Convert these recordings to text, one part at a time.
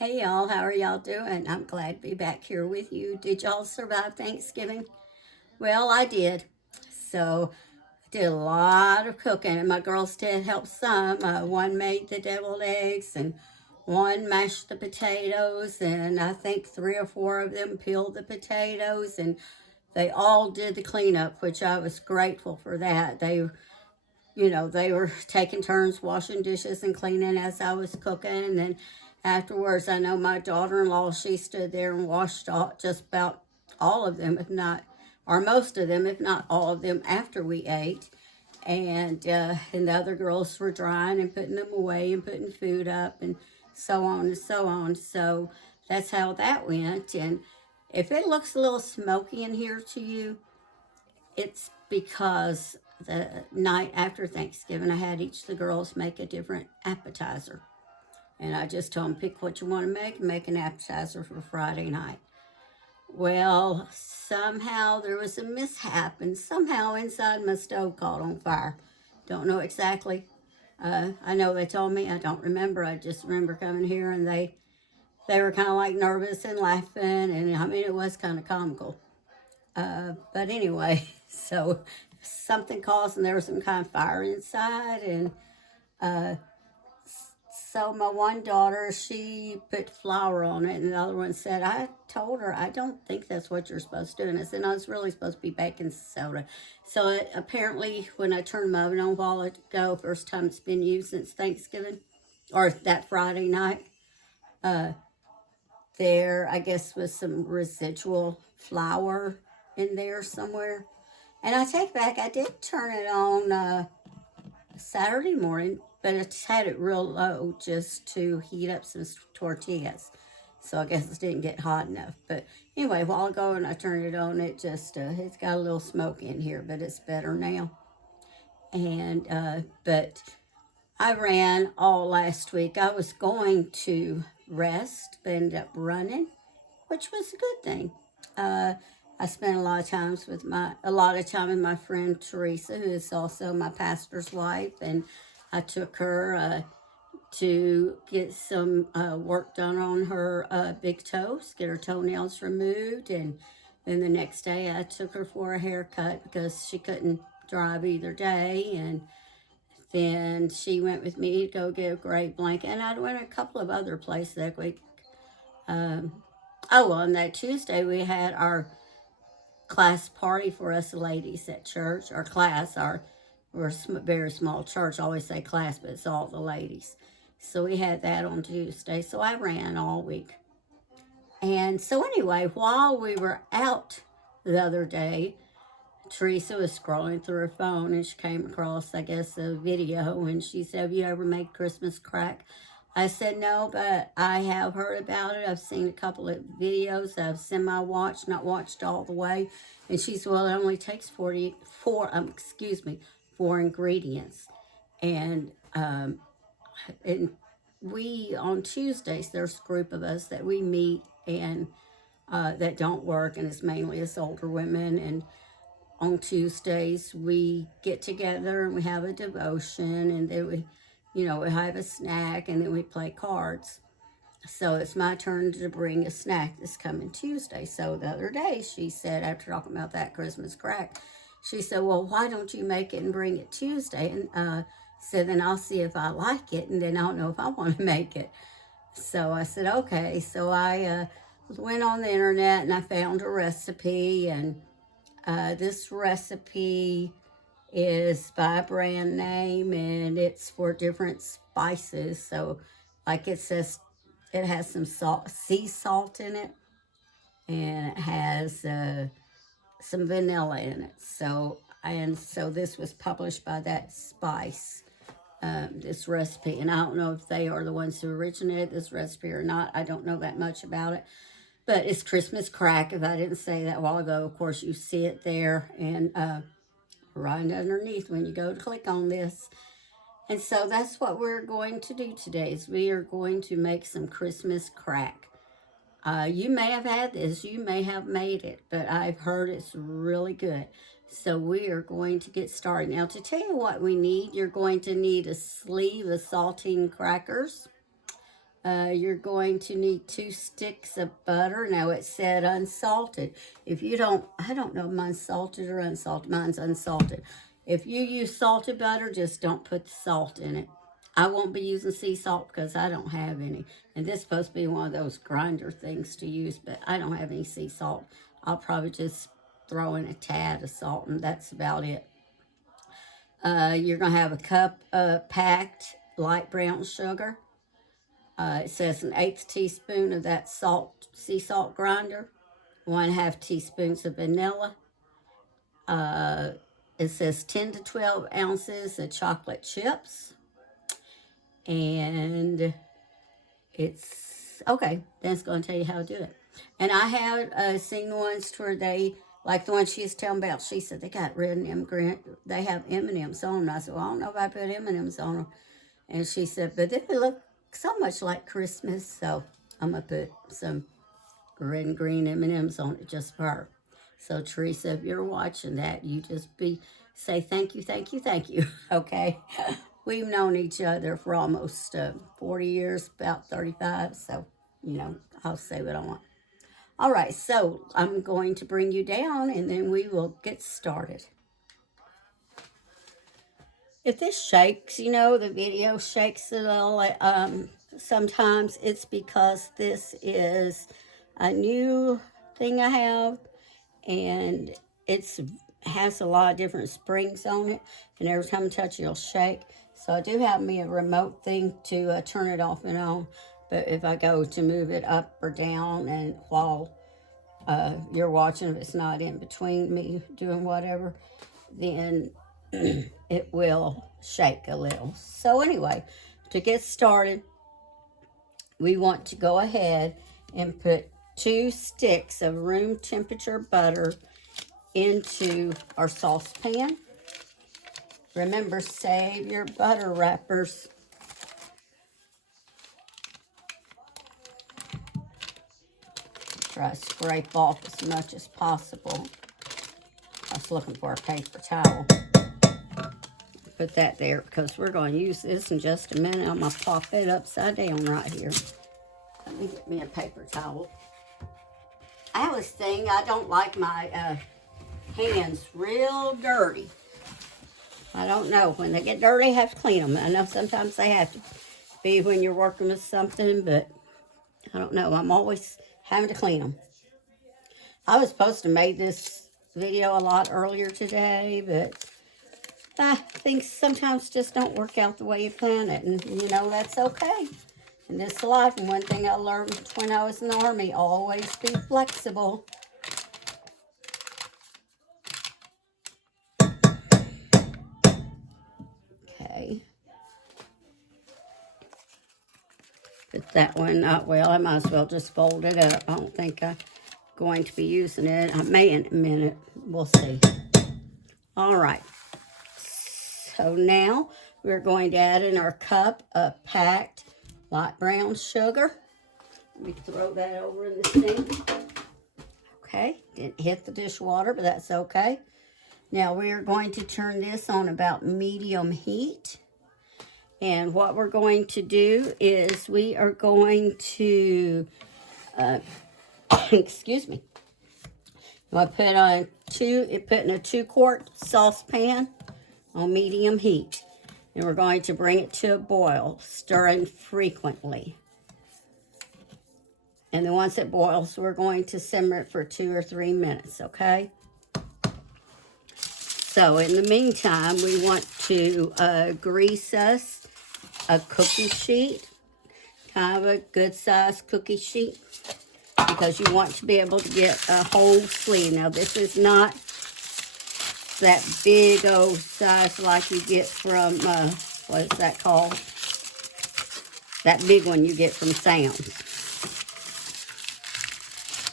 Hey y'all, how are y'all doing? I'm glad to be back here with you. Did y'all survive Thanksgiving? Well, I did. So I did a lot of cooking, and my girls did help some. One made the deviled eggs, and one mashed the potatoes, and I think three or four of them peeled the potatoes, and they all did the cleanup, which I was grateful for that. They were taking turns washing dishes and cleaning as I was cooking. And then afterwards, I know my daughter in law, she stood there and washed just about all of them, if not, or most of them, if not all of them, after we ate. And the other girls were drying and putting them away and putting food up and so on and so on. So that's how that went. And if it looks a little smoky in here to you, it's because the night after Thanksgiving, I had each of the girls make a different appetizer. And I just told them, pick what you want to make and make an appetizer for Friday night. Well, somehow there was a mishap, and somehow inside my stove caught on fire. Don't know exactly. I know they told me. I don't remember. I just remember coming here, and they were kind of like nervous and laughing, and I mean it was kind of comical. But anyway, so something caused, and there was some kind of fire inside, and uh, so my one daughter, she put flour on it, and the other one said, I told her, I don't think that's what you're supposed to do. And I said, no, it's really supposed to be baking soda. So apparently, when I turned my oven on a while ago, first time it's been used since Thanksgiving, or that Friday night, uh, there, I guess, was some residual flour in there somewhere. And I take back, I did turn it on Saturday morning, but I had it real low just to heat up some tortillas. So I guess it didn't get hot enough. But anyway, a while ago when I turned it on, it's got a little smoke in here, but it's better now. But I ran all last week. I was going to rest, but ended up running, which was a good thing. Uh, I spent a lot of time with my friend Teresa, who is also my pastor's wife, and I took her to get some work done on her big toes, get her toenails removed, and then the next day I took her for a haircut because she couldn't drive either day, and then she went with me to go get a gray blanket, and I went a couple of other places that week. Um, oh, well, on that Tuesday we had our class party for us ladies at church. Our class, we're a very small church. I always say class, but it's all the ladies. So we had that on Tuesday. So I ran all week. And so anyway, while we were out the other day, Teresa was scrolling through her phone and she came across, I guess, a video, and she said, have you ever made Christmas crack? I said, no, but I have heard about it. I've seen a couple of videos. I've semi-watched, not watched all the way. And she said, well, it only takes 4 ingredients. And, um, and we, on Tuesdays, there's a group of us that we meet and that don't work, and it's mainly us older women. And on Tuesdays, we get together and we have a devotion, and then we have a snack, and then we play cards. So it's my turn to bring a snack this coming Tuesday. So the other day, she said, after talking about that Christmas crack, she said, well, why don't you make it and bring it Tuesday? And said, then I'll see if I like it, and then I'll know if I want to make it. So I said, okay. So I went on the internet and I found a recipe, and this recipe is by a brand name, and it's for different spices. So, like it says, it has some sea salt in it, and it has some vanilla in it. So this was published by that spice. This recipe, and I don't know if they are the ones who originated this recipe or not. I don't know that much about it, but it's Christmas crack. If I didn't say that a while ago, of course you see it there, and right underneath when you go to click on this. And so that's what we're going to do today, is we are going to make some Christmas crack. You may have had this, you may have made it, but I've heard it's really good. So we are going to get started. Now, to tell you what we need, you're going to need a sleeve of saltine crackers, You're going to need 2 sticks of butter. Now it said unsalted. If you don't, I don't know if mine's salted or unsalted. Mine's unsalted. If you use salted butter, just don't put the salt in it. I won't be using sea salt because I don't have any. And this is supposed to be one of those grinder things to use, but I don't have any sea salt. I'll probably just throw in a tad of salt, and that's about it. You're going to have a cup of packed light brown sugar. It says 1/8 teaspoon of that sea salt grinder, 1/2 teaspoons of vanilla. It says 10 to 12 ounces of chocolate chips. And it's, okay, that's going to tell you how to do it. And I have seen the ones where they, like the one she was telling about, she said they got red and they have M&Ms on them. I said, well, I don't know if I put M&Ms on them. And she said, but they look so much like Christmas, so I'm going to put some red and green M&Ms on it just for her. So, Teresa, if you're watching that, you just say thank you, thank you, thank you, okay? We've known each other for almost 40 years, about 35, so, you know, I'll say what I want. All right, so I'm going to bring you down, and then we will get started. If this shakes, you know, the video shakes a little, sometimes it's because this is a new thing I have, and it has a lot of different springs on it, and every time I touch it, it'll shake. So I do have me a remote thing to turn it off and on, but if I go to move it up or down, and while you're watching, if it's not in between me doing whatever, then it will shake a little. So anyway, to get started, we want to go ahead and put 2 sticks of room temperature butter into our saucepan. Remember, save your butter wrappers. Try to scrape off as much as possible. I was looking for a paper towel. Put that there because we're going to use this in just a minute. I'm going to pop it upside down right here. Let me get me a paper towel. I have this thing, I don't like my hands real dirty. I don't know. When they get dirty, I have to clean them. I know sometimes they have to be when you're working with something, but I don't know. I'm always having to clean them. I was supposed to make this video a lot earlier today, but things sometimes just don't work out the way you plan it, and you know, that's okay. In this life, and one thing I learned when I was in the Army, always be flexible. Okay. Put that one, well, I might as well just fold it up. I don't think I'm going to be using it. I may in a minute. We'll see. All right. So now we're going to add in our cup of packed light brown sugar. Let me throw that over in the sink. Okay, didn't hit the dishwater, but that's okay. Now we are going to turn this on about medium heat. And what we're going to do is we are going to, excuse me. I'm going to put in a 2-quart saucepan on medium heat. And we're going to bring it to a boil, stirring frequently. And then once it boils, we're going to simmer it for 2 or 3 minutes, okay? So in the meantime, we want to grease us a cookie sheet, kind of a good-sized cookie sheet, because you want to be able to get a whole sleeve. Now, this is not that big old size like you get from, what is that called? That big one you get from Sam's.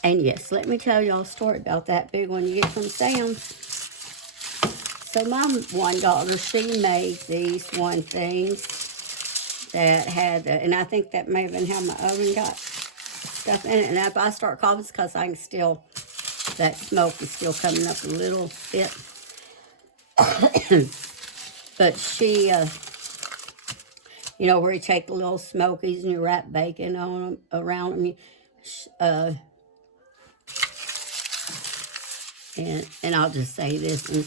And yes, let me tell y'all a story about that big one you get from Sam's. So my one daughter, she made these one things that had, and I think that may have been how my oven got stuff in it. And if I start coughing, it's because I can still, that smoke is still coming up a little bit. But she, You know, where you take the little smokies and you wrap bacon on them, around them. And I'll just say this, and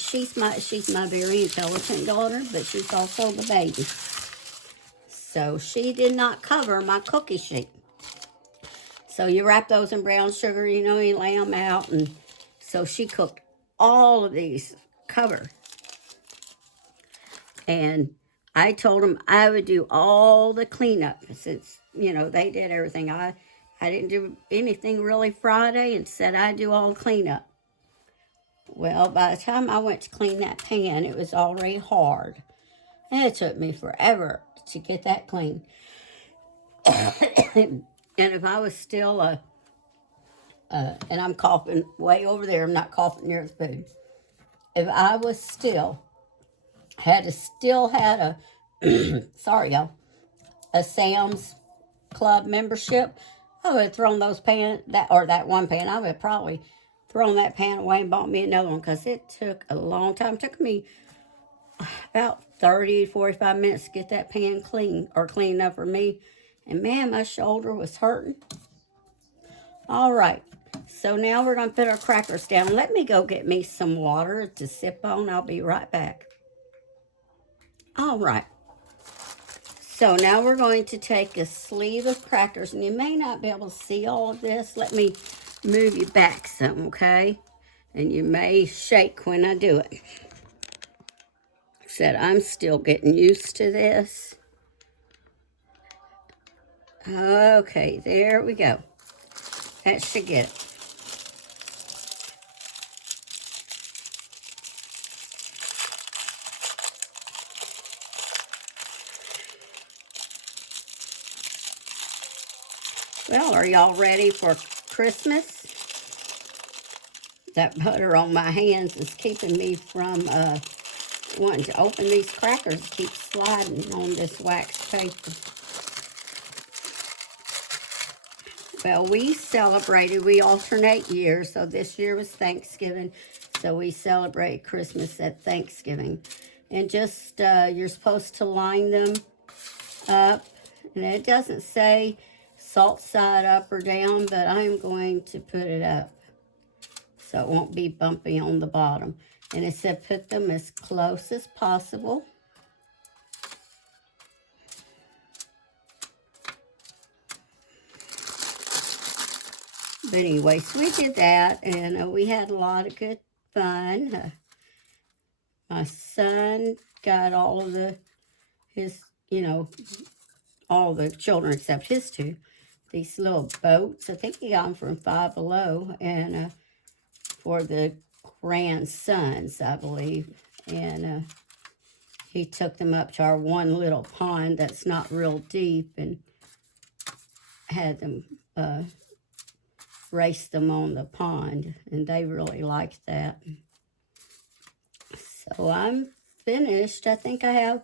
she's my very intelligent daughter, but she's also the baby. So she did not cover my cookie sheet. So you wrap those in brown sugar, you know, you lay them out, and so she cooked all of these covered. And I told them I would do all the cleanup since, you know, they did everything. I didn't do anything really Friday and said I'd do all the cleanup. Well, by the time I went to clean that pan, it was already hard. And it took me forever to get that clean. And if I was still, and I'm coughing way over there, I'm not coughing near the food. If I was still had a, sorry y'all, a Sam's Club membership, I would have thrown that one pan, I would have probably thrown that pan away and bought me another one, because it took a long time. It took me about 30 to 45 minutes to get that pan clean, or clean enough for me. And man, my shoulder was hurting. All right, so now we're going to put our crackers down. Let me go get me some water to sip on. I'll be right back. All right, so now we're going to take a sleeve of crackers, and you may not be able to see all of this. Let me move you back some, okay? And you may shake when I do it. Said I'm still getting used to this. Okay, there we go. That should get it. Well, are y'all ready for Christmas? That butter on my hands is keeping me from wanting to open these crackers. It keeps sliding on this wax paper. Well, we alternate years, so this year was Thanksgiving, so we celebrate Christmas at Thanksgiving. And just, you're supposed to line them up, and it doesn't say salt side up or down, but I'm going to put it up so it won't be bumpy on the bottom. And it said put them as close as possible. But anyway, so we did that, and we had a lot of good fun. My son got all of all the children except his two, these little boats. I think he got them from Five Below, and for the grandsons, I believe. And he took them up to our one little pond that's not real deep, and had them race them on the pond, and they really liked that. So I'm finished. I think I have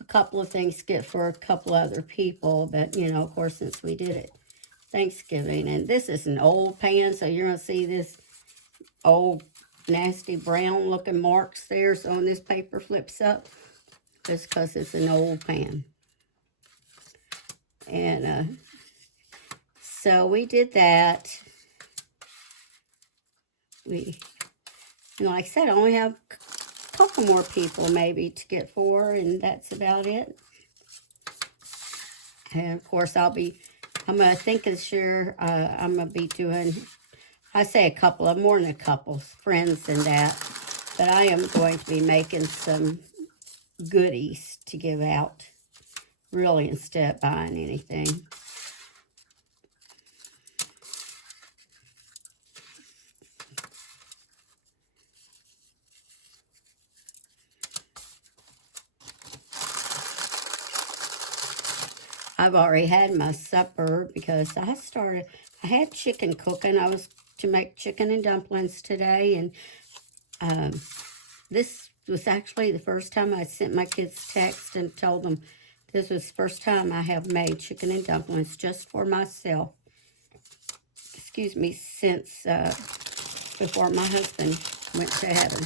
a couple of things to get for a couple other people, but you know, of course, since we did it Thanksgiving, and this is an old pan, so you're gonna see this old nasty brown looking marks there. So when this paper flips up, it's because it's an old pan. And so we did that. Like I said, I only have a couple more people maybe to get for, and that's about it. And of course, I'm going to think this year, I'm going to be doing, I say a couple of, more than a couple, friends and that. But I am going to be making some goodies to give out, really, instead of buying anything. I've already had my supper because I had chicken cooking. I was to make chicken and dumplings today, and this was actually the first time I sent my kids text and told them this was the first time I have made chicken and dumplings just for myself. Excuse me, since before my husband went to heaven.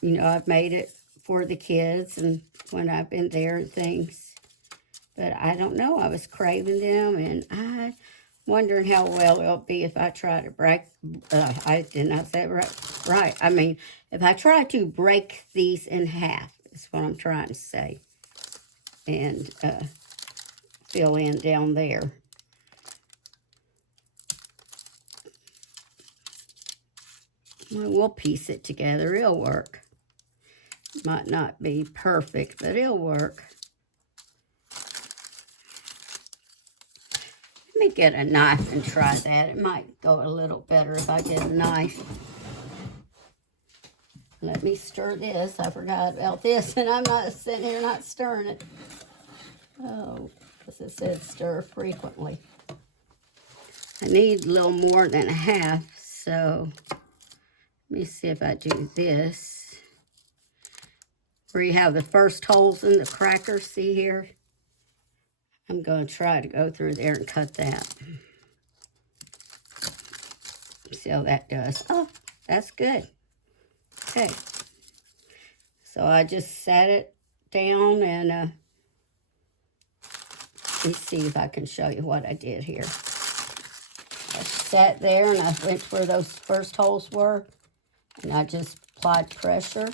you know, I've made it for the kids and when I've been there and things. But I don't know, I was craving them, and I wondering how well it'll be if I try to break, I did not say it right. I mean, if I try to break these in half, is what I'm trying to say. And fill in down there. Well, we'll piece it together. It'll work. Might not be perfect, but it'll work. Let me get a knife and try that. It might go a little better if I get a knife. Let me stir this. I forgot about this, and I'm not sitting here not stirring it. Oh, because it says stir frequently. I need a little more than a half, so let me see if I do this. Where you have the first holes in the cracker, see here? I'm going to try to go through there and cut that. See how that does. Oh, that's good. Okay. So I just sat it down and let's see if I can show you what I did here. I sat there and I went where those first holes were, and I just applied pressure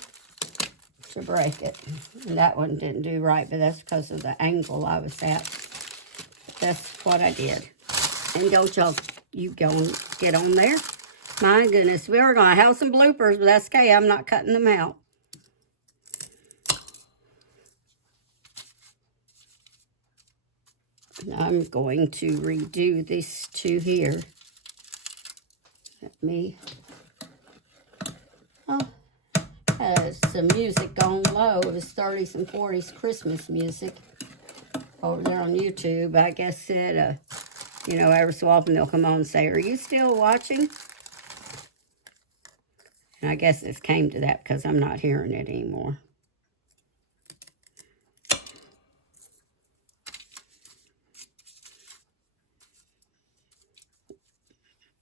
to break it. And that one didn't do right, but that's because of the angle I was at. That's what I did. And don't y'all, you go and get on there. My goodness, we are going to have some bloopers, but that's okay. I'm not cutting them out. Now I'm going to redo these two here. Let me, had some music on low. It was 30s and 40s Christmas music over there on YouTube. I guess it, you know, every so often they'll come on and say, "Are you still watching?" And I guess this came to that because I'm not hearing it anymore.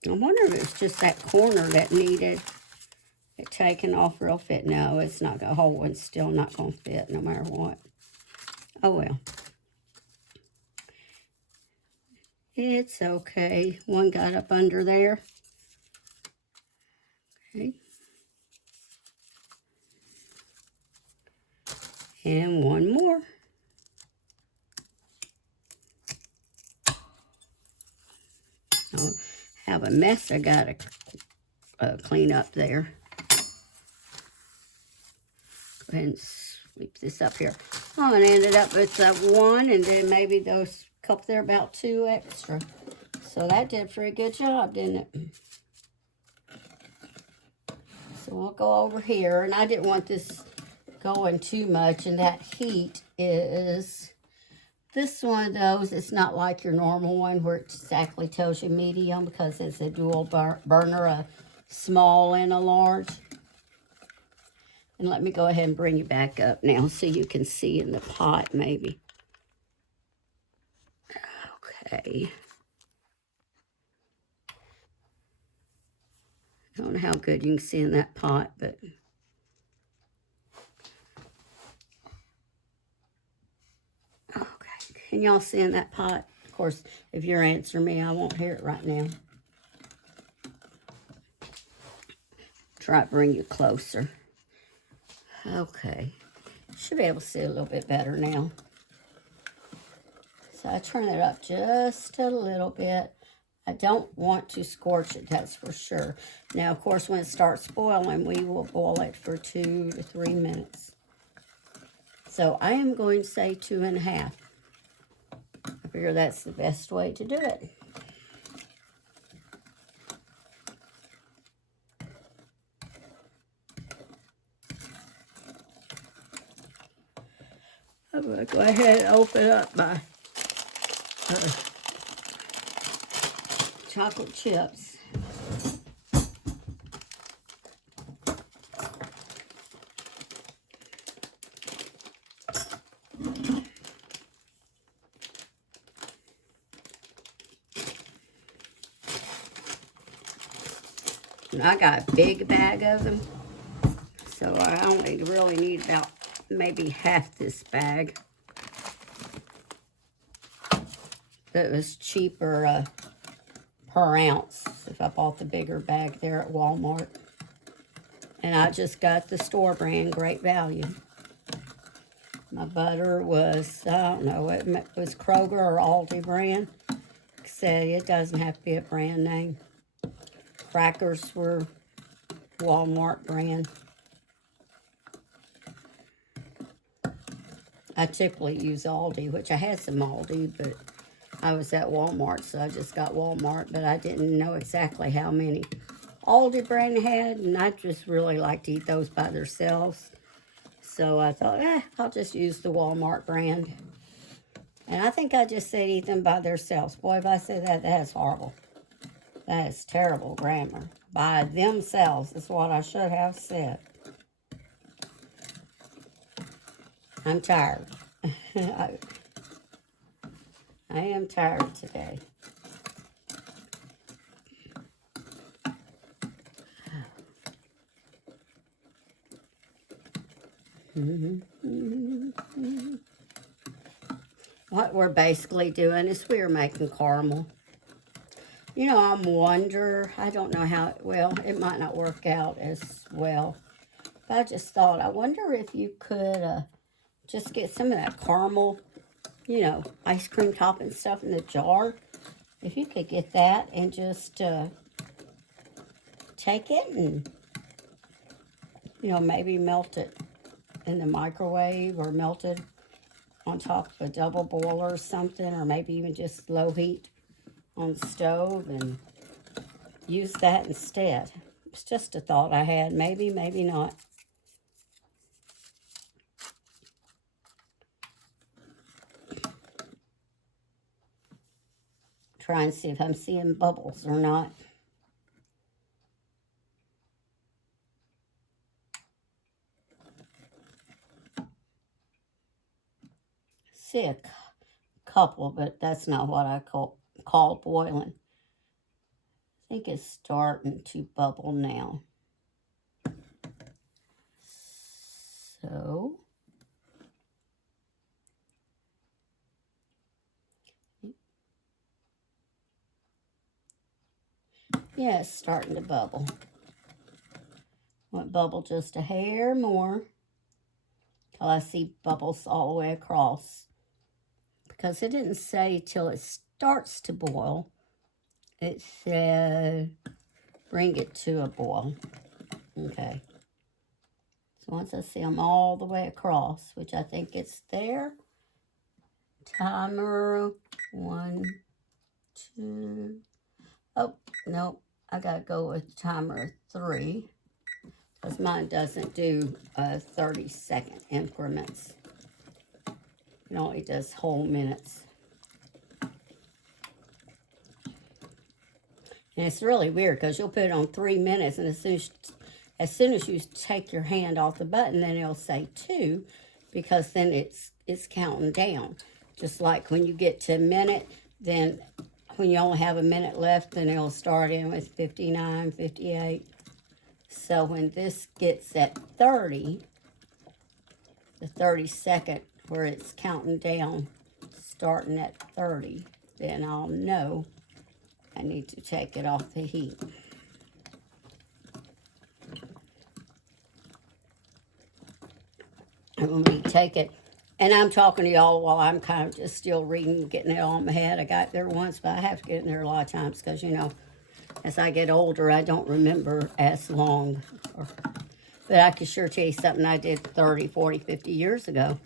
I wonder if it's just that corner that needed it taken off real fit. No, it's not. The whole one's still not going to fit no matter what. Oh, well. It's okay. One got up under there. Okay. And one more. I'll have a mess I got to clean up there. Go ahead and sweep this up here. Oh, and I ended up with one, and then maybe those couple there, about 2 extra. So that did a pretty good job, didn't it? So we'll go over here, and I didn't want this going too much, and that heat is this one of those. It's not like your normal one where it exactly tells you medium, because it's a dual burner, a small and a large. And let me go ahead and bring you back up now so you can see in the pot maybe. Okay. I don't know how good you can see in that pot, but okay. Can y'all see in that pot? Of course, if you're answering me, I won't hear it right now. Try to bring you closer. Okay. Should be able to see a little bit better now. So I turn it up just a little bit. I don't want to scorch it, that's for sure. Now, of course, when it starts boiling, we will boil it for 2 to 3 minutes. So I am going to say 2.5. I figure that's the best way to do it. I'm going to go ahead and open up my chocolate chips. And I got a big bag of them. So I only really need about maybe half this bag. It was cheaper per ounce if I bought the bigger bag there at Walmart. And I just got the store brand, Great Value. My butter was, I don't know, it was Kroger or Aldi brand. Said it doesn't have to be a brand name. Crackers were Walmart brand. I typically use Aldi, which I had some Aldi, but I was at Walmart, so I just got Walmart, but I didn't know exactly how many Aldi brand had, and I just really like to eat those by themselves. So I thought, I'll just use the Walmart brand. And I think I just said eat them by themselves. Boy, if I said that, that's horrible. That is terrible grammar. By themselves is what I should have said. I'm tired. I am tired today. What we're basically doing is we're making caramel. You know, I don't know how, well, it might not work out as well. But I just thought, I wonder if you could just get some of that caramel, you know, ice cream topping stuff in the jar. If you could get that and just take it and, you know, maybe melt it in the microwave or melt it on top of a double boiler or something, or maybe even just low heat on the stove and use that instead. It's just a thought I had. Maybe, maybe not. Try and see if I'm seeing bubbles or not. See a couple, but that's not what I call boiling. I think it's starting to bubble now. So, yeah, it's starting to bubble. Want bubble just a hair more till I see bubbles all the way across. Because it didn't say till it starts to boil. It said bring it to a boil. Okay. So once I see them all the way across, which I think it's there. Timer 1, 2. Oh, no. I got to go with timer 3. Because mine doesn't do 30-second increments. It only does whole minutes. And it's really weird because you'll put it on 3 minutes, and as soon as you take your hand off the button, then it'll say 2, because then it's counting down. Just like when you get to a minute, then when you only have a minute left, then it'll start in with 59, 58. So when this gets at 30, the 30-second where it's counting down, starting at 30, then I'll know I need to take it off the heat. And when we take it, and I'm talking to y'all while I'm kind of just still reading, getting it on my head. I got there once, but I have to get in there a lot of times because, you know, as I get older, I don't remember as long. But I can sure tell you something I did 30, 40, 50 years ago.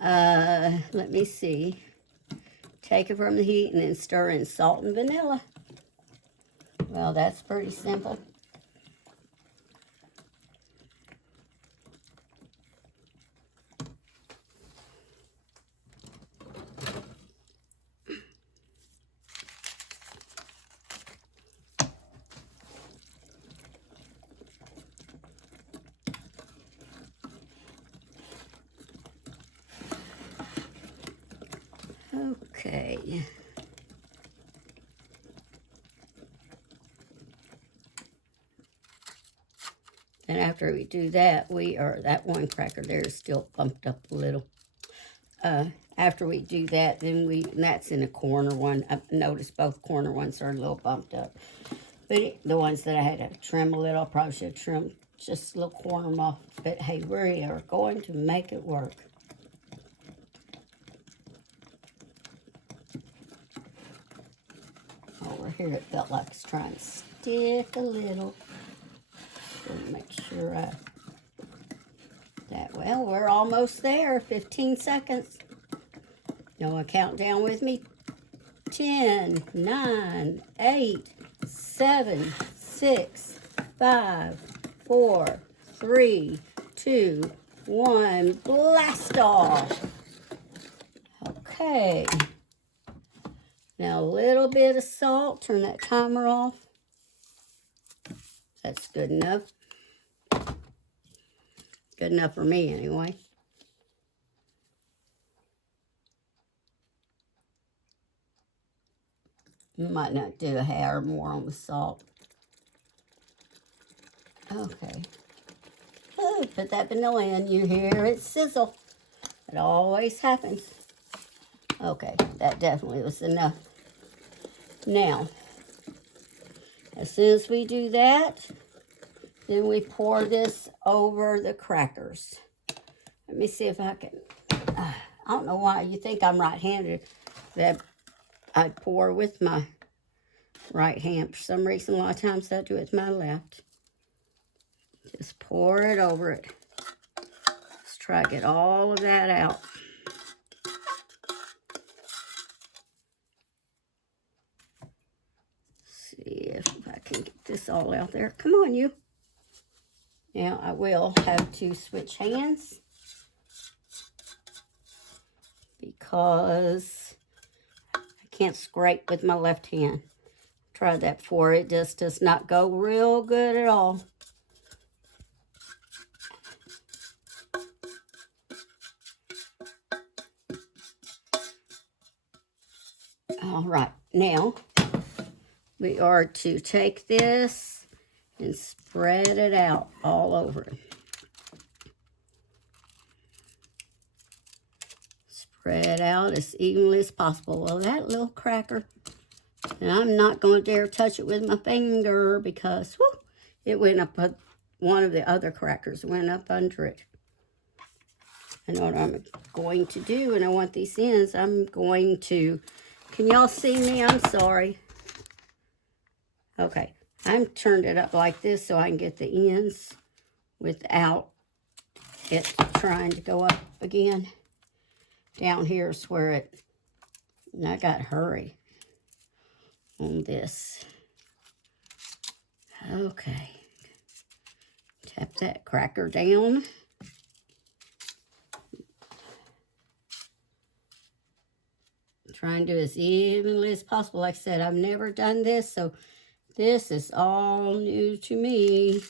Let me see. Take it from the heat and then stir in salt and vanilla. Well, that's pretty simple. Okay. And And after we do that, that one cracker there is still bumped up a little. After we do that, and that's in a corner one. I've noticed both corner ones are a little bumped up. But the ones that I had to trim a little, I probably should have trimmed just a little corner them off. But hey, we are going to make it work. Over here, it felt like it's trying to stick a little. Make sure well, we're almost there. 15 seconds. You want to count down with me? 10, 9, 8, 7, 6, 5, 4, 3, 2, 1. Blast off. Okay. Now a little bit of salt. Turn that timer off. That's good enough. Good enough for me anyway. You might not do a hair more on the salt. Okay. Oh, put that vanilla in. You hear it sizzle. It always happens. Okay, that definitely was enough. Now, as soon as we do that, then we pour this over the crackers. Let me see if I can. I don't know why you think I'm right-handed, that I pour with my right hand. For some reason, a lot of times I do it with my left. Just pour it over it. Let's try to get all of that out. See if I can get this all out there. Come on, you. Now, I will have to switch hands because I can't scrape with my left hand. Tried that before. It just does not go real good at all. All right, now we are to take this and spread it out all over it. Spread out as evenly as possible. Well, that little cracker, and I'm not going to dare touch it with my finger because whoo, it went up, one of the other crackers went up under it. I know what I'm going to do, and I want these ends. I'm going to, can y'all see me? I'm sorry. Okay, I'm turned it up like this so I can get the ends without it trying to go up again. Down here is where it, and I got to hurry on this. Okay, tap that cracker down. Try and do as evenly as possible. Like I said, I've never done this, so this is all new to me.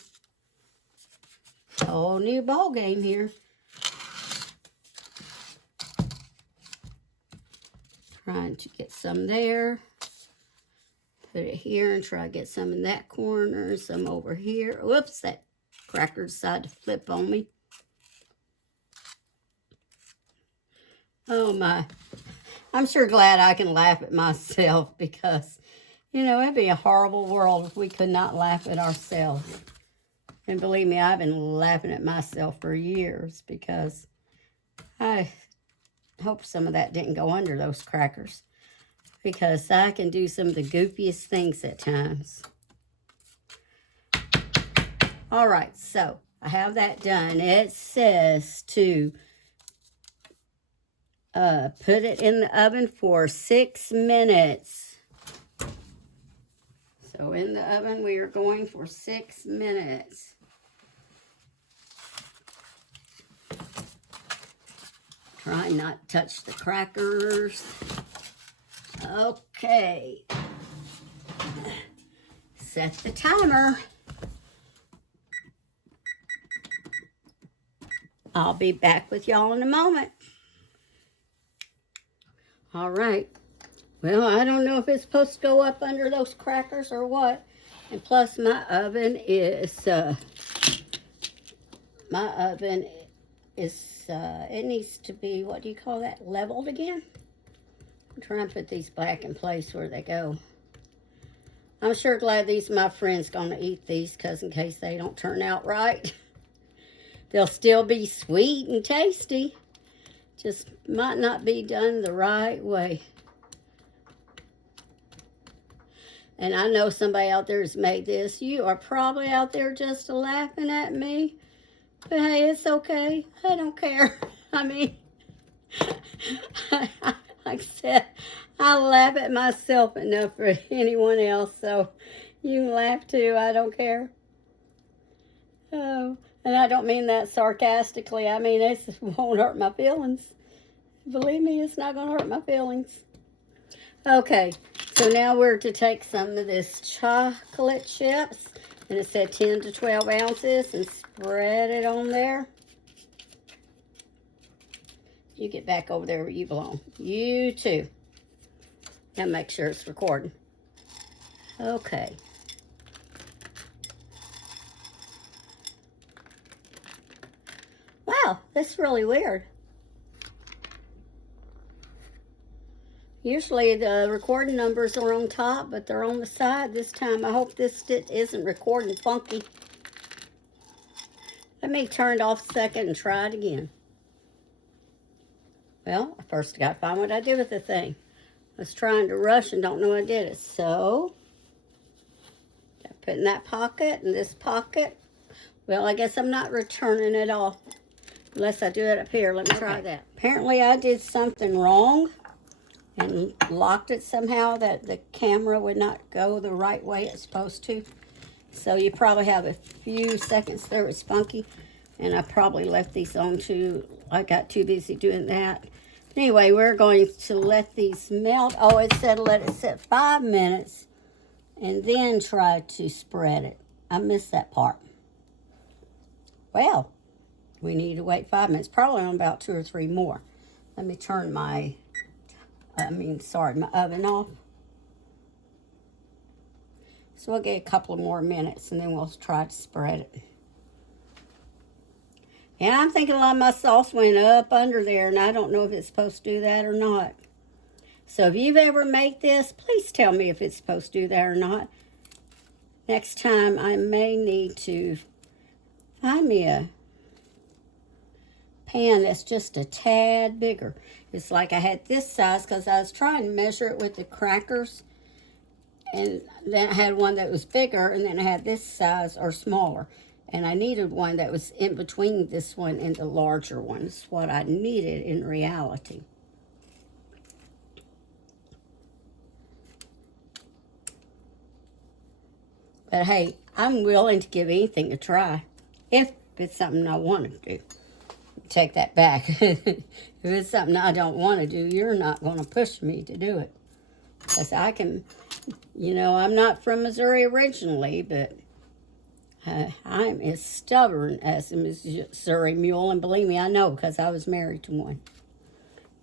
Whole new ball game here. Trying to get some there. Put it here and try to get some in that corner, some over here. Whoops, that cracker decided to flip on me. Oh my. I'm sure glad I can laugh at myself because, you know, it'd be a horrible world if we could not laugh at ourselves. And believe me, I've been laughing at myself for years because I hope some of that didn't go under those crackers because I can do some of the goofiest things at times. All right, so I have that done. It says to put it in the oven for 6 minutes. So in the oven, we are going for 6 minutes. Try not to touch the crackers. Okay. Set the timer. I'll be back with y'all in a moment. All right. Well, I don't know if it's supposed to go up under those crackers or what. And plus, my oven is My oven is, it needs to be, what do you call that, leveled again? I'm trying to put these back in place where they go. I'm sure glad these my friends going to eat these, because in case they don't turn out right, they'll still be sweet and tasty. Just might not be done the right way. And I know somebody out there has made this. You are probably out there just laughing at me. But hey, it's okay. I don't care. I mean, like I said, I laugh at myself enough for anyone else. So you can laugh too. I don't care. Oh, and I don't mean that sarcastically. I mean, it won't hurt my feelings. Believe me, it's not going to hurt my feelings. Okay, so now we're to take some of this chocolate chips, and it said 10 to 12 ounces, and spread it on there. You get back over there where you belong. You too. And make sure it's recording. Okay. Wow, that's really weird. Usually the recording numbers are on top, but they're on the side this time. I hope this isn't recording funky. Let me turn it off a second and try it again. Well, first I got to find what I did with the thing. I was trying to rush and don't know I did it. So, I put in that pocket and this pocket. Well, I guess I'm not returning it all. Unless I do it up here. Let me try that. Apparently I did something wrong and locked it somehow that the camera would not go the right way it's supposed to. So you probably have a few seconds there it was funky, and I probably left these on too. I got too busy doing that. Anyway, we're going to let these melt. Oh, it said let it sit 5 minutes and then try to spread it. I missed that part. Well, we need to wait 5 minutes, probably on about 2 or 3 more. Let me turn my oven off. So we'll get a couple of more minutes and then we'll try to spread it. And I'm thinking a lot of my sauce went up under there, and I don't know if it's supposed to do that or not. So if you've ever made this, please tell me if it's supposed to do that or not. Next time I may need to find me a pan that's just a tad bigger. It's like I had this size because I was trying to measure it with the crackers, and then I had one that was bigger, and then I had this size or smaller, and I needed one that was in between this one and the larger one. It's what I needed in reality. But hey, I'm willing to give anything a try if it's something I want to do. Take that back. If it's something I don't want to do, you're not going to push me to do it. Because I can, I'm not from Missouri originally, but I'm as stubborn as a Missouri mule. And believe me, I know because I was married to one.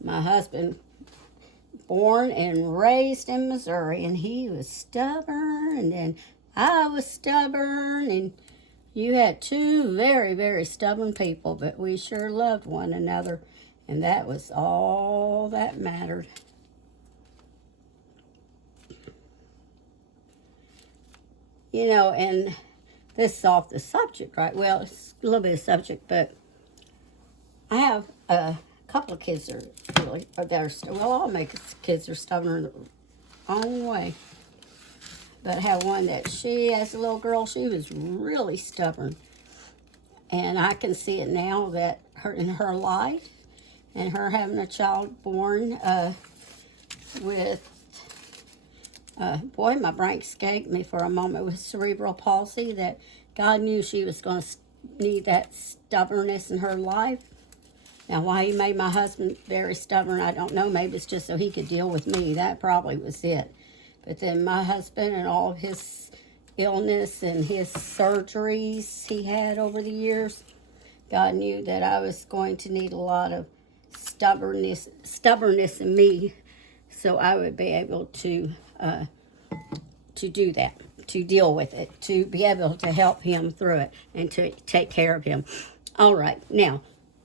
My husband, born and raised in Missouri, and he was stubborn, and then I was stubborn, and you had 2 very, very stubborn people, but we sure loved one another, and that was all that mattered. And this is off the subject, right? Well, it's a little bit of subject, but I have a couple of kids that are all my kids are stubborn their own way. But I have one that as a little girl, she was really stubborn. And I can see it now that in her life, and her having a child born with, my brain escaped me for a moment, with cerebral palsy, that God knew she was going to need that stubbornness in her life. Now, why he made my husband very stubborn, I don't know. Maybe it's just so he could deal with me. That probably was it. But then my husband and all of his illness and his surgeries he had over the years, God knew that I was going to need a lot of stubbornness in me, so I would be able to do that, to deal with it, to be able to help him through it, and to take care of him. All right, now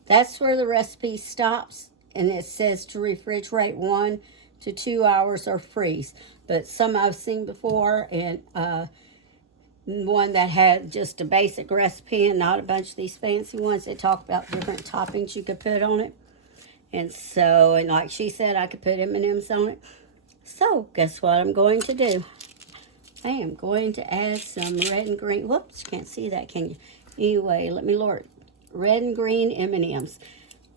that's where the recipe stops, and it says to refrigerate 1 to 2 hours or freeze. But some I've seen before, and one that had just a basic recipe and not a bunch of these fancy ones that talk about different toppings you could put on it. And so, and like she said, I could put M&Ms on it. So, guess what I'm going to do? I am going to add some red and green. Whoops, you can't see that, can you? Anyway, let me lower it. Red and green M&Ms.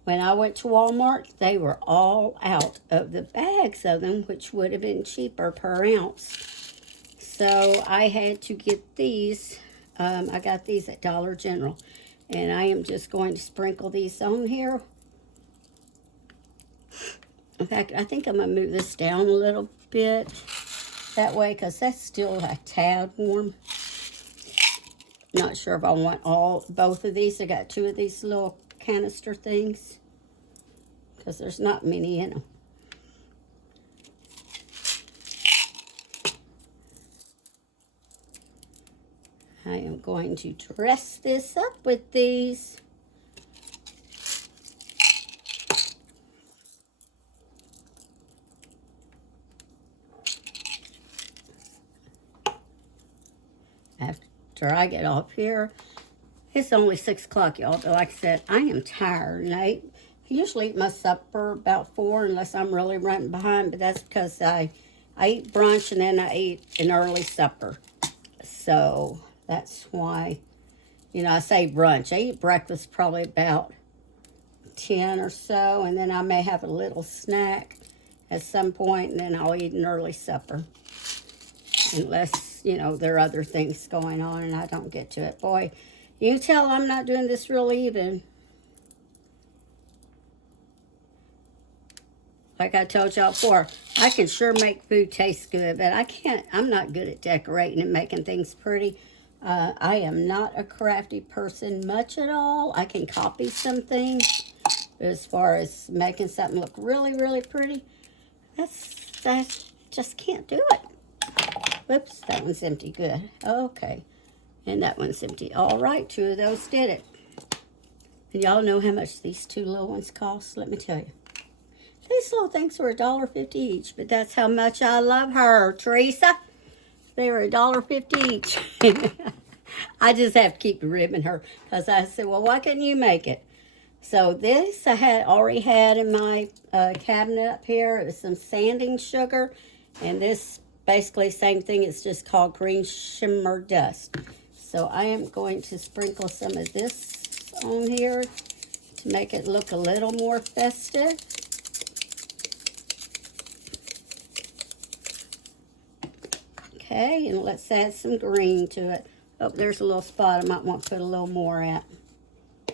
When I went to Walmart, they were all out of the bags of them, which would have been cheaper per ounce. So I had to get these. I got these at Dollar General. And I am just going to sprinkle these on here. In fact, I think I'm going to move this down a little bit. That way, because that's still a tad warm. Not sure if I want both of these. I got 2 of these little canister things. Because there's not many in them. I am going to dress this up with these. After I get off here, it's only 6 o'clock, y'all. But like I said, I am tired. And I usually eat my supper about 4 unless I'm really running behind. But that's because I eat brunch and then I eat an early supper. So that's why, I say brunch. I eat breakfast probably about 10 or so. And then I may have a little snack at some point. And then I'll eat an early supper. Unless there are other things going on and I don't get to it. Boy, you can tell I'm not doing this real even. Like I told y'all before, I can sure make food taste good, but I'm not good at decorating and making things pretty. I am not a crafty person much at all. I can copy some things, but as far as making something look really, really pretty, I just can't do it. Whoops, that one's empty. Good. Okay. And that one's empty. All right, 2 of those did it. And y'all know how much these 2 little ones cost? Let me tell you. These little things were $1.50 each, but that's how much I love her, Teresa. They were $1.50 each. I just have to keep ribbing her because I said, well, why couldn't you make it? So this I had already had in my cabinet up here. It was some sanding sugar, and this basically same thing. It's just called green shimmer dust. So I am going to sprinkle some of this on here to make it look a little more festive. Okay, and let's add some green to it. Oh, there's a little spot I might want to put a little more at. I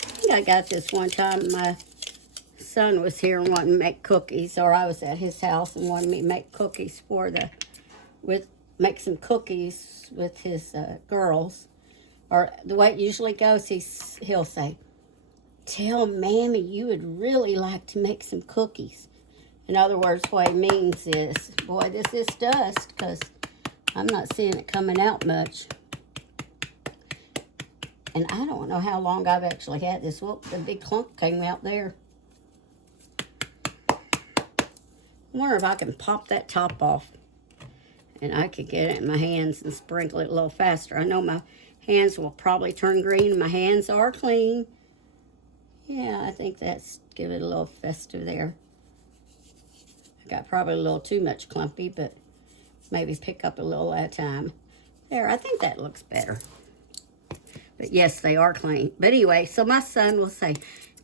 think I got this one time. My son was here and wanted to make cookies, or I was at his house and wanted me to make cookies make some cookies with his girls. Or the way it usually goes, he'll say, tell Mammy you would really like to make some cookies. In other words, what he means is, boy, this is dust, because I'm not seeing it coming out much. And I don't know how long I've actually had this. Whoop, the big clump came out there. I wonder if I can pop that top off. And I could get it in my hands and sprinkle it a little faster. I know my hands will probably turn green, and my hands are clean. Yeah, I think that's give it a little festive there. I got probably a little too much clumpy, but maybe pick up a little at a time. There, I think that looks better. But yes, they are clean. But anyway, so my son will say,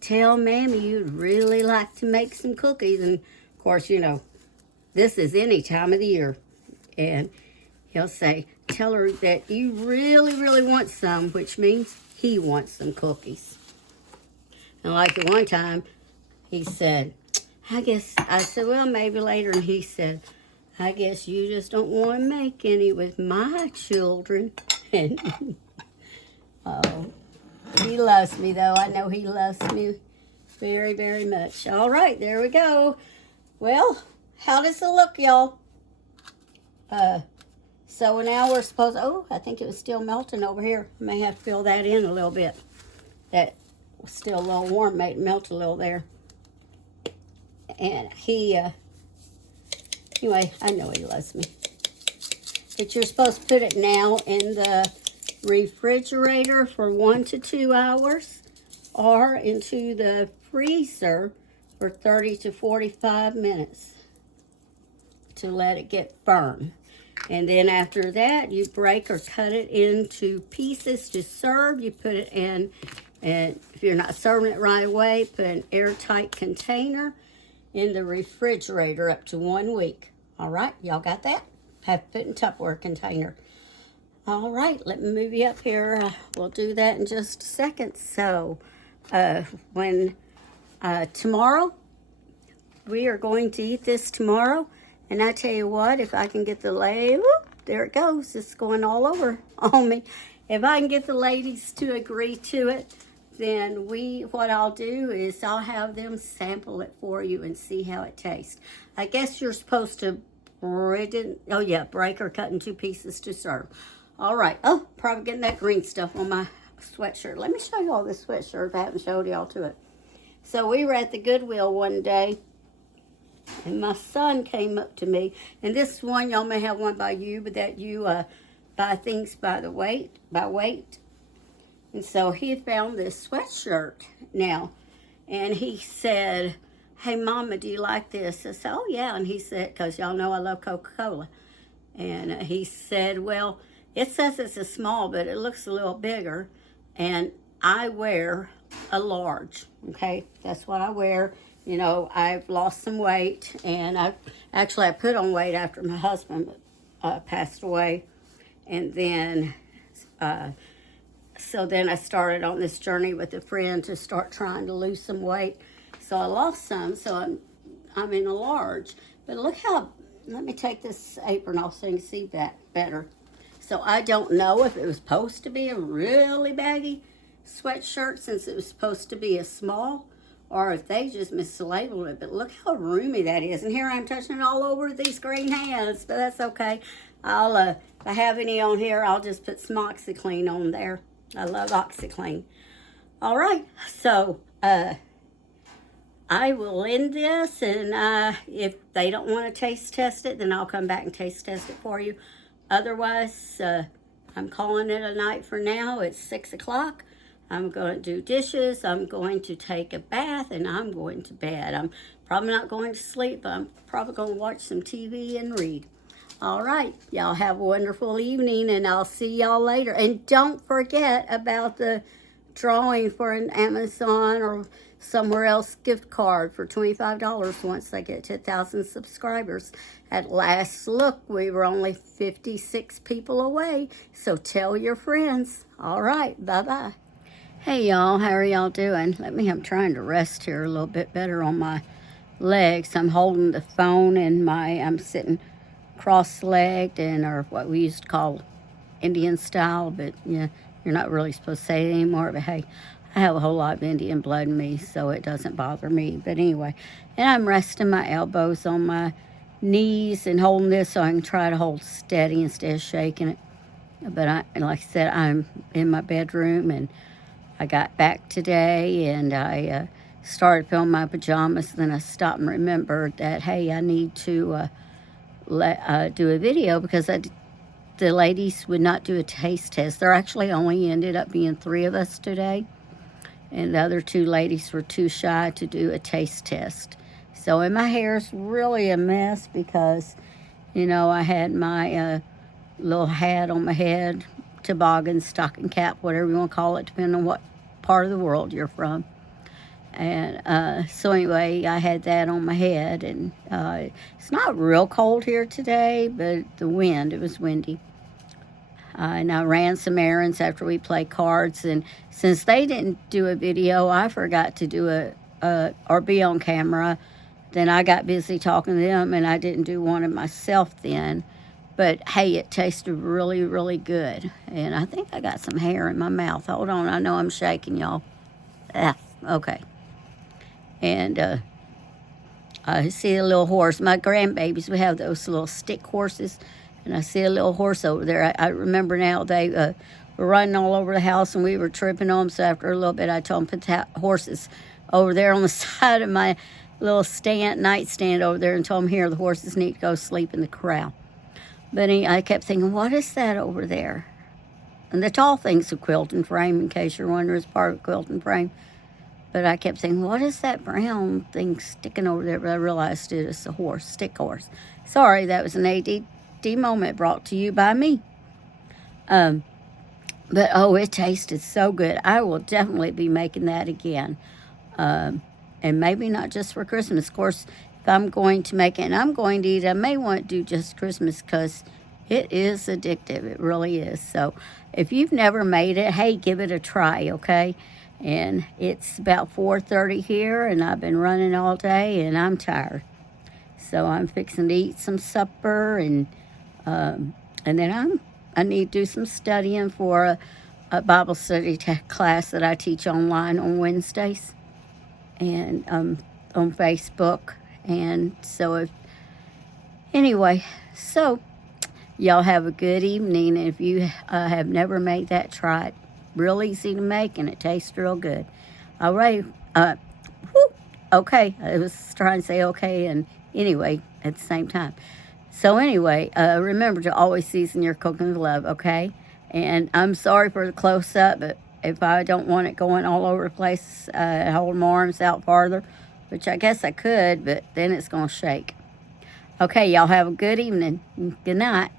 tell Mammy you'd really like to make some cookies. And of course, this is any time of the year. And he'll say, tell her that you really, really want some, which means he wants some cookies. And like the one time, he said, I said, well, maybe later. And he said, I guess you just don't want to make any with my children. And, oh, he loves me, though. I know he loves me very, very much. All right, there we go. Well, how does it look, y'all? So now we're supposed, oh, I think it was still melting over here. May have to fill that in a little bit. That was still a little warm, made it melt a little there. And anyway, I know he loves me. But you're supposed to put it now in the refrigerator for 1 to 2 hours or into the freezer for 30 to 45 minutes to let it get firm. And then after that, you break or cut it into pieces to serve. You put it in, and if you're not serving it right away, put an airtight container in the refrigerator up to 1 week. All right, y'all got that? Have to put in Tupperware container. All right, let me move you up here. We'll do that in just a second. So, tomorrow, we are going to eat this tomorrow. And I tell you what, if I can get the there it goes. It's going all over on me. If I can get the ladies to agree to it, then what I'll do is I'll have them sample it for you and see how it tastes. I guess you're supposed to break or cut in 2 pieces to serve. All right. Oh, probably getting that green stuff on my sweatshirt. Let me show you all this sweatshirt if I haven't showed y'all to it. So we were at the Goodwill one day, and my son came up to me, and this one, y'all may have one by you, but that you buy things by weight. And so he found this sweatshirt now, and he said, "Hey, Mama, do you like this?" I said, "Oh, yeah." And he said, because y'all know I love Coca-Cola. And he said, "Well, it says it's a small, but it looks a little bigger, and I wear a large, okay? That's what I wear. You know, I've lost some weight, and I put on weight after my husband passed away, and then so then I started on this journey with a friend to start trying to lose some weight. So I lost some, so I'm in a large. But look how, let me take this apron off so you can see that better. So I don't know if it was supposed to be a really baggy sweatshirt since it was supposed to be a small, or if they just mislabeled it. But look how roomy that is. And here I'm touching it all over these green hands, but that's okay. If I have any on here, I'll just put some OxyClean on there. I love OxyClean. All right, so I will end this, and if they don't want to taste test it, then I'll come back and taste test it for you. Otherwise, I'm calling it a night for now. It's 6 o'clock. I'm going to do dishes. I'm going to take a bath, and I'm going to bed. I'm probably not going to sleep, but I'm probably going to watch some TV and read. All right. Y'all have a wonderful evening, and I'll see y'all later. And don't forget about the drawing for an Amazon or somewhere else gift card for $25 once they get to 1,000 subscribers. At last look, we were only 56 people away, so tell your friends. All right, bye-bye. Hey, y'all, how are y'all doing? I'm trying to rest here a little bit better on my legs. I'm holding the phone and I'm sitting cross-legged, or what we used to call Indian style, but yeah, you're not really supposed to say it anymore, but hey, I have a whole lot of Indian blood in me, so it doesn't bother me. But anyway, and I'm resting my elbows on my knees and holding this so I can try to hold steady instead of shaking it. But like I said, I'm in my bedroom, and I got back today, and I started filming my pajamas. Then I stopped and remembered that, hey, I need to do a video because the ladies would not do a taste test. There actually only ended up being 3 of us today, and the other 2 ladies were too shy to do a taste test. So, and my hair's really a mess because, you know, I had my little hat on my head, toboggan, stocking cap, whatever you want to call it, depending on what part of the world you're from. And so anyway, I had that on my head, and it's not real cold here today, but the wind, it was windy. And I ran some errands after we played cards, and since they didn't do a video, I forgot to do or be on camera. Then I got busy talking to them, and I didn't do one of myself then. But hey, it tasted really, really good. And I think I got some hair in my mouth. Hold on, I know I'm shaking, y'all. Okay. And I see a little horse. My grandbabies, we have those little stick horses. and I see a little horse over there. I remember now they were running all over the house, and we were tripping on them. So after a little bit, I told them, put the horses over there on the side of my little nightstand over there, and told them, here, the horses need to go sleep in the corral. But I kept thinking, what is that over there? And the tall thing's a quilting frame, in case you're wondering, it's part of a quilting frame. But I kept thinking, what is that brown thing sticking over there? But I realized it is a horse, stick horse. Sorry, that was an ADD moment brought to you by me. But, oh, it tasted so good. I will definitely be making that again. And maybe not just for Christmas. Of course, if I'm going to make it and I'm going to eat, I may want to do just Christmas because it is addictive. It really is. So if you've never made it, hey, give it a try, okay? And it's about 4:30 here, and I've been running all day, and I'm tired. So I'm fixing to eat some supper, and then I need to do some studying for a Bible study class that I teach online on Wednesdays, and on Facebook. And so anyway, so y'all have a good evening. And if you have never made that, try it. Real easy to make, and it tastes real good. All right. Okay. I was trying to say okay and anyway at the same time. So anyway, remember to always season your cooking with love, okay? And I'm sorry for the close-up, but if I don't want it going all over the place, hold my arms out farther, which I guess I could, but then it's going to shake. Okay, y'all have a good evening. Good night.